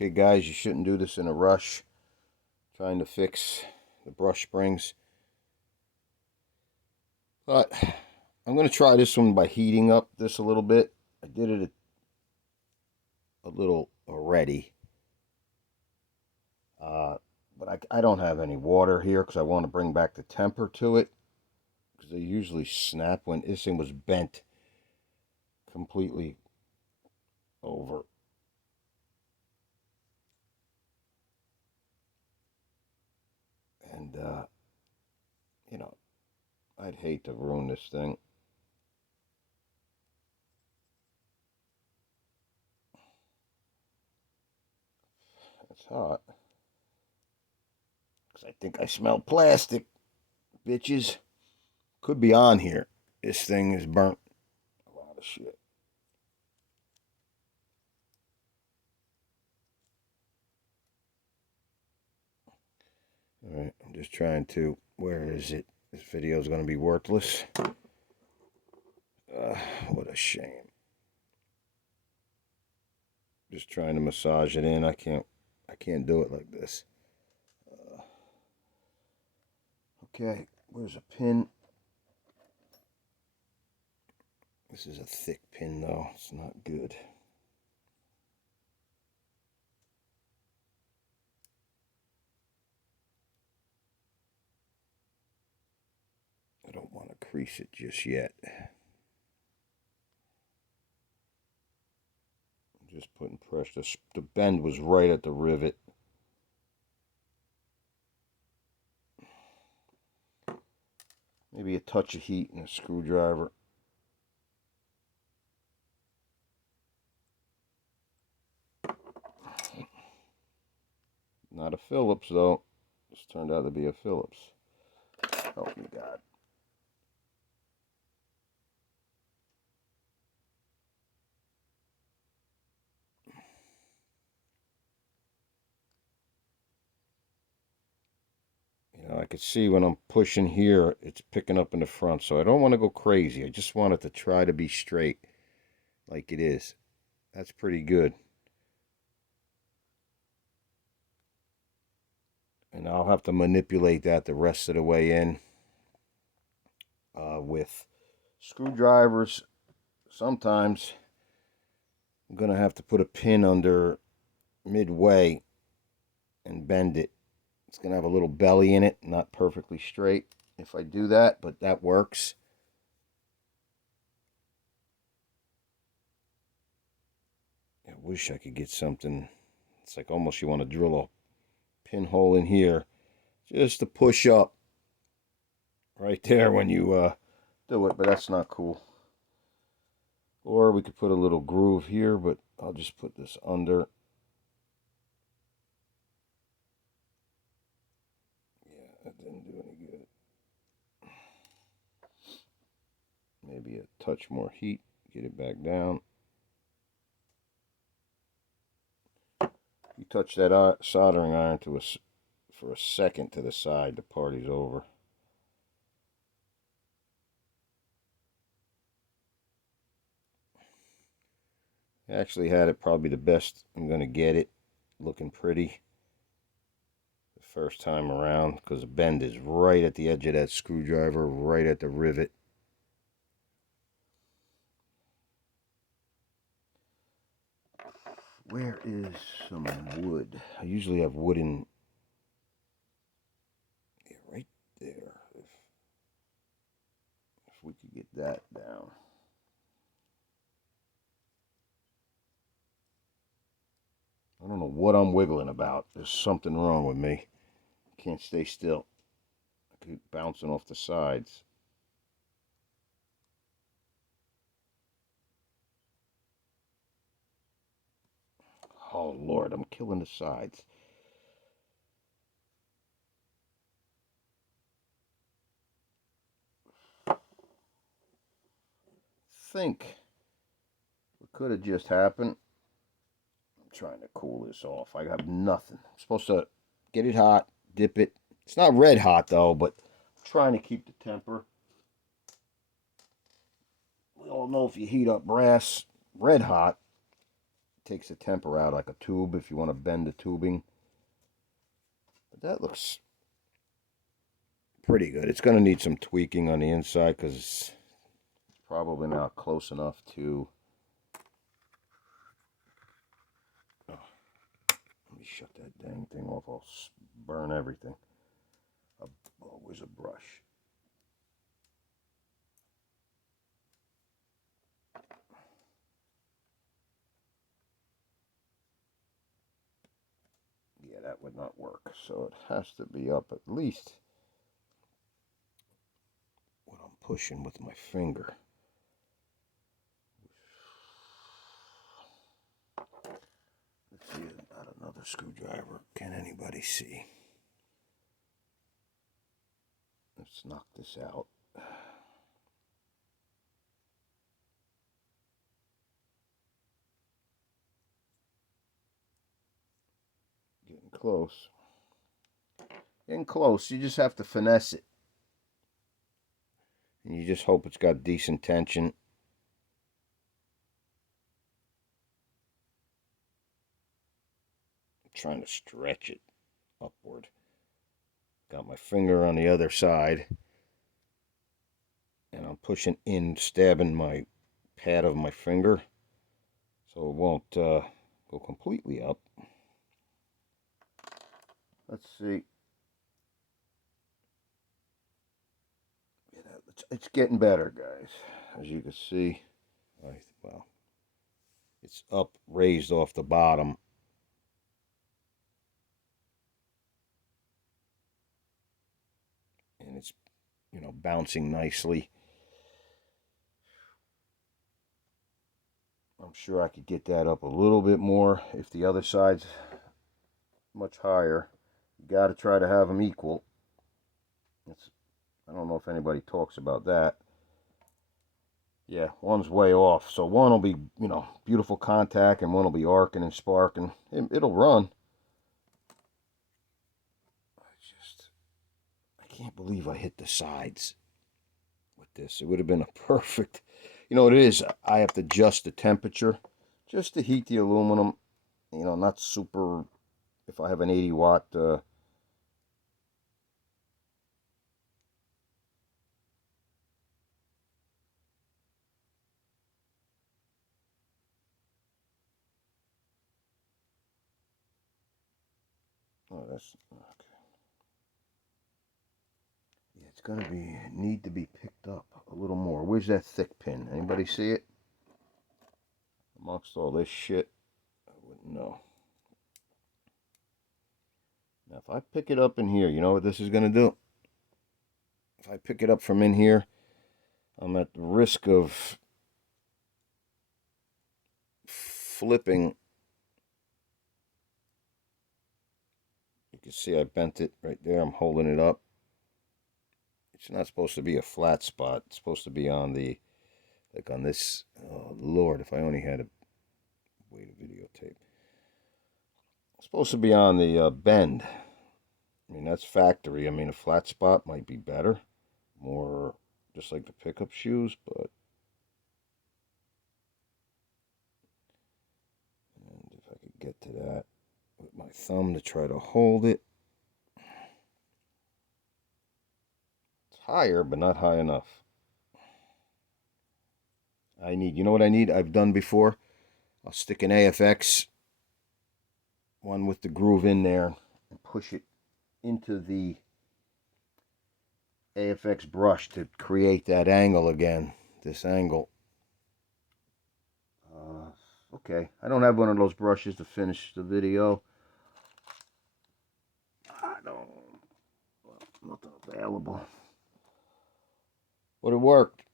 Big guys, you shouldn't do this in a rush. Trying to fix the brush springs. But I'm going to try this one by heating up this a little bit. I did it a little already. But I don't have any water here because I want to bring back the temper to it. Because they usually snap when this thing was bent completely over. And, you know, I'd hate to ruin this thing. It's hot. Because I think I smell plastic. Bitches. Could be on here. This thing is burnt. A lot of shit. Alright, I'm just trying to... Where is it? This video is going to be worthless. What a shame. Just trying to massage it in. I can't do it like this. Okay, where's a pin? This is a thick pin though. It's not good. I don't want to crease it just yet. Just putting pressure. The bend was right at the rivet. Maybe a touch of heat and a screwdriver. Not a Phillips though. This turned out to be a Phillips. Oh my God. I could see when I'm pushing here, it's picking up in the front, so I don't want to go crazy. I just want it to try to be straight like it is. That's pretty good. And I'll have to manipulate that the rest of the way in with screwdrivers. Sometimes I'm going to have to put a pin under midway and bend it. It's going to have a little belly in it, not perfectly straight if I do that, but that works. I wish I could get something. It's like almost you want to drill a pinhole in here just to push up right there when you do it, but that's not cool. Or we could put a little groove here, but I'll just put this under. Yeah, that didn't do any good. Maybe a touch more heat, get it back down. You touch that soldering iron for a second to the side, the party's over. I actually had it probably the best I'm going to get it looking pretty the first time around because the bend is right at the edge of that screwdriver, right at the rivet. Where is some wood? I usually have wood in... Yeah, right there. If we could get that down. I don't know what I'm wiggling about. There's something wrong with me. Can't stay still. I keep bouncing off the sides. Oh, Lord, I'm killing the sides. Think what could have just happened. I'm trying to cool this off. I have nothing. I'm supposed to get it hot, dip it. It's not red hot, though, but I'm trying to keep the temper. We all know if you heat up brass red hot, takes the temper out like a tube if you want to bend the tubing. But that looks pretty good. It's going to need some tweaking on the inside because it's probably not close enough to... Oh, let me shut that dang thing off. I'll burn everything. Oh, where's a brush? Yeah, that would not work. So it has to be up at least what I'm pushing with my finger. Let's see about another screwdriver. Can anybody see? Let's knock this out. Getting close. Getting close. You just have to finesse it. And you just hope it's got decent tension. I'm trying to stretch it upward. Got my finger on the other side. And I'm pushing in, stabbing my pad of my finger. So it won't go completely up. Let's see. It's getting better, guys. As you can see, well, it's up, raised off the bottom. And it's, bouncing nicely. I'm sure I could get that up a little bit more if the other side's much higher. You got to try to have them equal. I don't know if anybody talks about that. Yeah, one's way off. So one will be, beautiful contact, and one will be arcing and sparking. It'll run. I can't believe I hit the sides with this. It would have been a perfect, it is. I have to adjust the temperature just to heat the aluminum. Not super, if I have an 80 watt, oh, that's okay. Yeah, it's gonna need to be picked up a little more. Where's that thick pin? Anybody see it? Amongst all this shit, I wouldn't know. Now, if I pick it up in here, you know what this is gonna do? If I pick it up from in here, I'm at the risk of flipping. You can see I bent it right there. I'm holding it up. It's not supposed to be a flat spot. It's supposed to be on the, like on this. Oh, Lord, if I only had a way to videotape. It's supposed to be on the bend. I mean, that's factory. I mean, a flat spot might be better. More just like the pickup shoes, but. And if I could get to that with my thumb to try to hold it. It's higher, but not high enough. You know what I need? I've done before. I'll stick an AFX, one with the groove in there, and push it into the AFX brush to create that angle again. This angle. Okay, I don't have one of those brushes to finish the video. Nothing available. But it worked.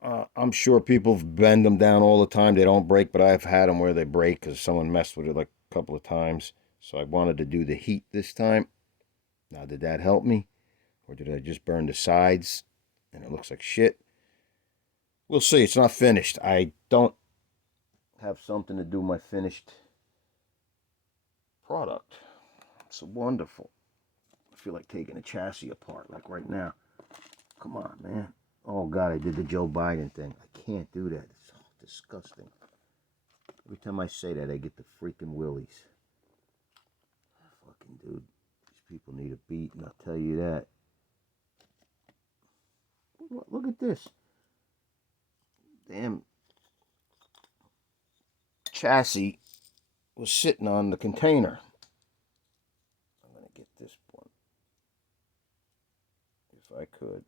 I'm sure people bend them down all the time. They don't break, but I've had them where they break because someone messed with it like a couple of times. So I wanted to do the heat this time. Now, did that help me? Or did I just burn the sides and it looks like shit? We'll see. It's not finished. I don't have something to do my finished product. It's wonderful. I feel like taking a chassis apart, like right now. Come on, man. Oh, God, I did the Joe Biden thing. I can't do that. It's so disgusting. Every time I say that, I get the freaking willies. Fucking dude. These people need a beat, and I'll tell you that. Look at this. Damn chassis was sitting on the container. I'm going to get this one. If I could.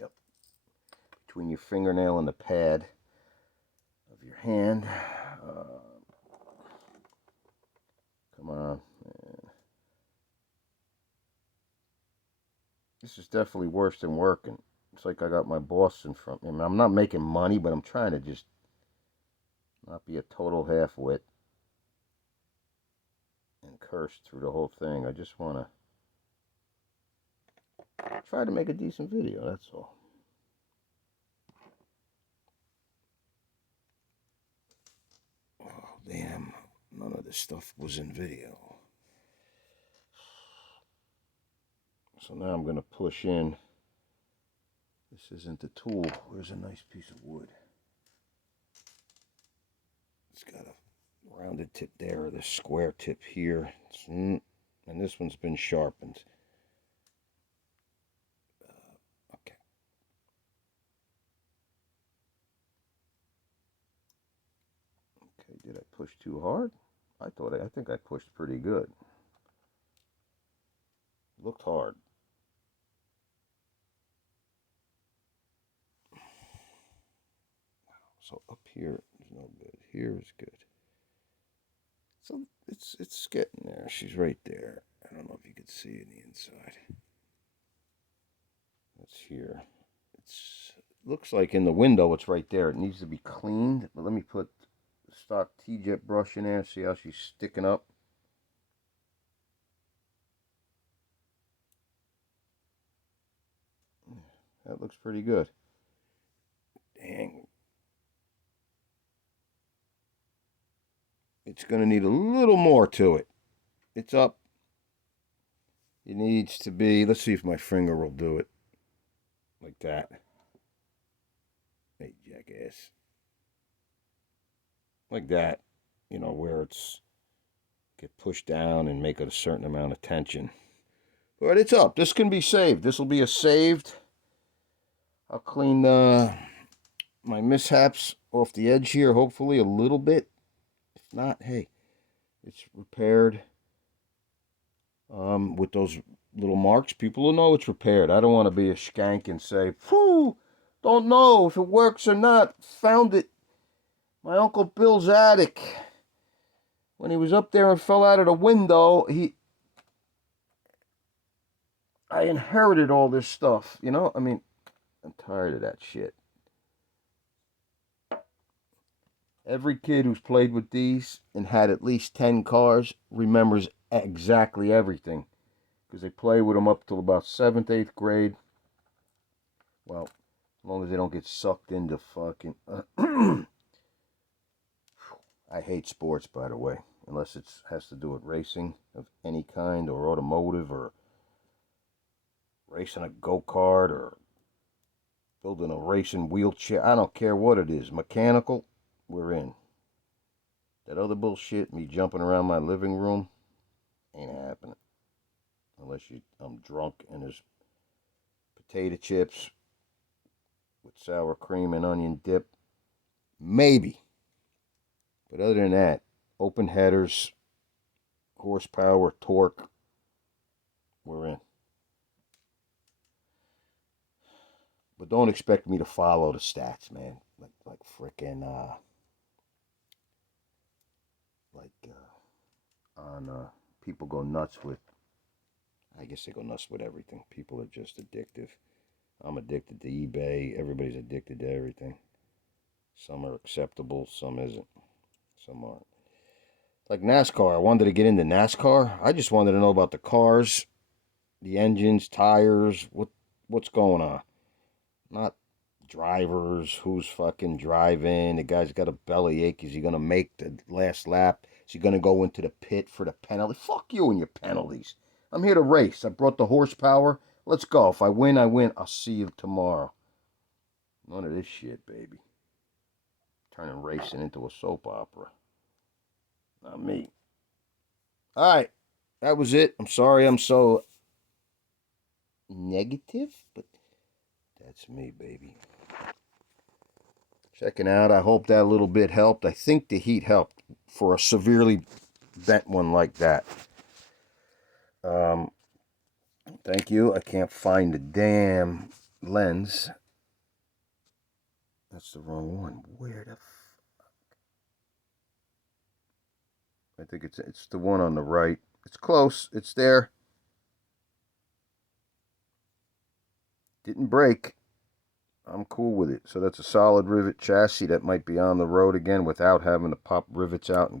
Yep. Between your fingernail and the pad of your hand. Come on, man. This is definitely worse than working. It's like I got my boss in front of me. I'm not making money, but I'm trying to just not be a total half-wit and curse through the whole thing. I just want to try to make a decent video, that's all. Oh, damn. None of this stuff was in video. So now I'm going to push in. This isn't the tool. Where's a nice piece of wood? It's got a rounded tip there, or this square tip here. And this one's been sharpened. Okay. Okay, did I push too hard? I think I pushed pretty good. Looked hard. So up here is no good. Here is good. So it's getting there. She's right there. I don't know if you can see in the inside. That's here. Looks like in the window it's right there. It needs to be cleaned. But let me put the stock T-jet brush in there. See how she's sticking up? That looks pretty good. Dang. It's going to need a little more to it. It's up. It needs to be, let's see if my finger will do it. Like that. Hey, jackass. Like that. You know, where it's get pushed down and make it a certain amount of tension. But it's up. This can be saved. This will be a saved. I'll clean my mishaps off the edge here, hopefully a little bit. If not, hey, it's repaired. With those little marks, people will know it's repaired. I don't want to be a skank and say, "Phew, don't know if it works or not. Found it. My Uncle Bill's attic. When he was up there and fell out of the window, I inherited all this stuff, you know? I mean, I'm tired of that shit. Every kid who's played with these and had at least 10 cars remembers exactly everything. Because they play with them up till about 7th, 8th grade. Well, as long as they don't get sucked into fucking... I hate sports, by the way. Unless it has to do with racing of any kind, or automotive, or racing a go-kart, or building a racing wheelchair. I don't care what it is. Mechanical, we're in. That other bullshit, me jumping around my living room, ain't happening. Unless I'm drunk and there's potato chips with sour cream and onion dip. Maybe. But other than that, open headers, horsepower, torque, we're in. But don't expect me to follow the stats, man. Like frickin' people go nuts with. I guess they go nuts with everything. People are just addictive. I'm addicted to eBay. Everybody's addicted to everything. Some are acceptable, some isn't. Some aren't. Like NASCAR. I wanted to get into NASCAR. I just wanted to know about the cars, the engines, tires, what's going on. Not drivers, who's fucking driving. The guy's got a bellyache. Is he going to make the last lap? Is he going to go into the pit for the penalty? Fuck you and your penalties. I'm here to race. I brought the horsepower. Let's go. If I win, I win. I'll see you tomorrow. None of this shit, baby. Turning racing into a soap opera. Not me. All right. That was it. I'm sorry I'm so negative, but that's me, baby. Checking out. I hope that little bit helped. I think the heat helped for a severely bent one like that. Thank you. I can't find the damn lens. That's the wrong one. Where the I think it's the one on the right. It's close. It's there. Didn't break. I'm cool with it. So that's a solid rivet chassis that might be on the road again without having to pop rivets out and get